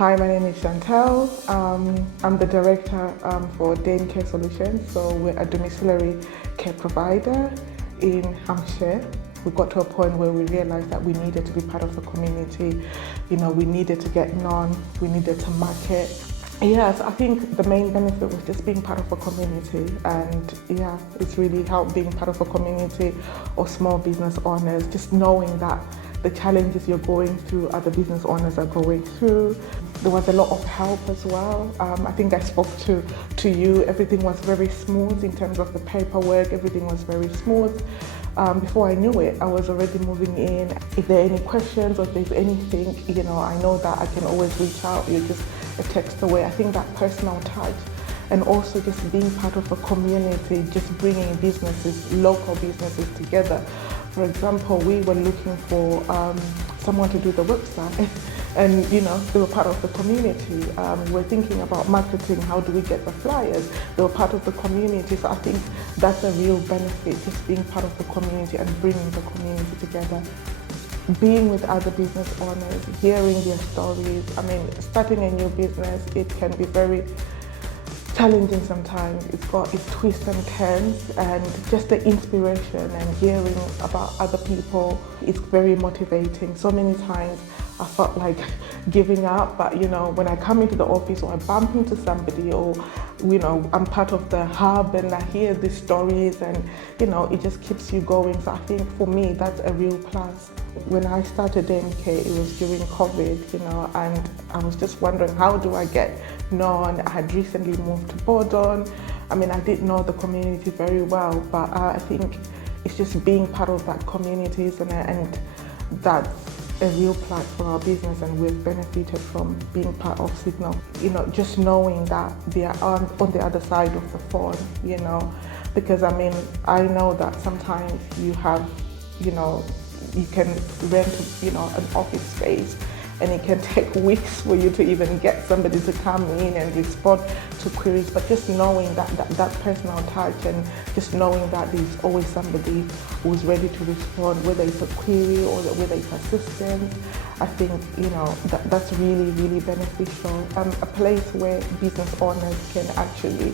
Hi, my name is Chantel. I'm the director for Dane Care Solutions. So we're a domiciliary care provider in Hampshire. We got to a point where we realized that we needed to be part of the community. We needed to get known, we needed to market. Yes, I think the main benefit was just being part of a community, and it's really helped being part of a community or small business owners, just knowing that the challenges you're going through, other business owners are going through. There was a lot of help as well. I think I spoke to you. Everything was very smooth in terms of the paperwork. Everything was very smooth. Before I knew it, I was already moving in. If there are any questions or if there's anything, I know that I can always reach out. You're just a text away. I think that personal touch, and also just being part of a community, just bringing businesses, local businesses together. For example, we were looking for someone to do the website, and they were part of the community. We were thinking about marketing, how do we get the flyers? They were part of the community, so I think that's a real benefit, just being part of the community and bringing the community together. Being with other business owners, hearing their stories. Starting a new business, it can be very challenging sometimes. It's got its twists and turns, and just the inspiration and hearing about other people, it's very motivating. So many times I felt like giving up, but when I come into the office or I bump into somebody, or I'm part of the hub and I hear these stories, and it just keeps you going. So I think for me that's a real plus. When I started DMK, it was during COVID, and I was just wondering, how do I get known? I had recently moved to Bordon. I didn't know the community very well, but I think it's just being part of that community, and that's a real plus for our business, and we've benefited from being part of SiGNAL. Just knowing that they are on the other side of the phone, because I know that sometimes you have, you can rent, an office space, and it can take weeks for you to even get somebody to come in and respond to queries. But just knowing that personal touch, and just knowing that there's always somebody who's ready to respond, whether it's a query or whether it's assistance, I think that's really, really beneficial. A place where business owners can actually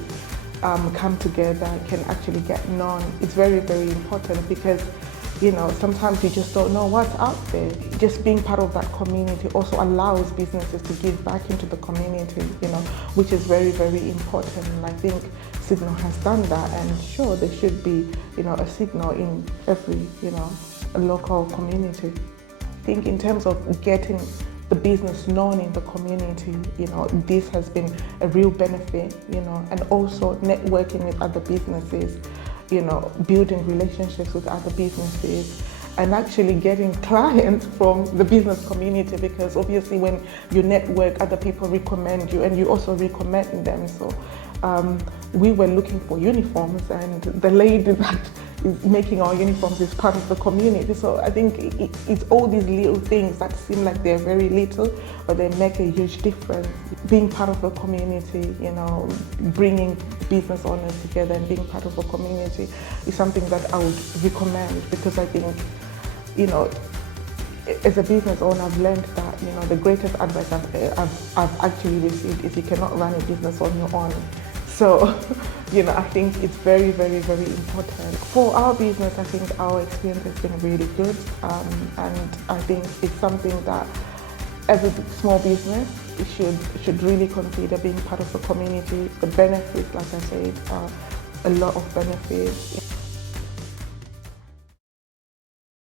come together, can actually get known. It's very, very important, because sometimes you just don't know what's out there. Just being part of that community also allows businesses to give back into the community, which is very, very important. And I think SiGNAL has done that, and sure, there should be, a SiGNAL in every, local community. I think in terms of getting the business known in the community, this has been a real benefit, and also networking with other businesses, building relationships with other businesses, and actually getting clients from the business community, because obviously when you network, other people recommend you and you also recommend them. So we were looking for uniforms, and the lady that is making our uniforms is part of the community. So I think it's all these little things that seem like they're very little, but they make a huge difference. Being part of a community, bringing business owners together and being part of a community is something that I would recommend, because I think, as a business owner, I've learned that, the greatest advice I've actually received is you cannot run a business on your own. So, I think it's very, very, very important. For our business, I think our experience has been really good, and I think it's something that every small business should really consider, being part of a community. The benefits, like I said, are a lot of benefits.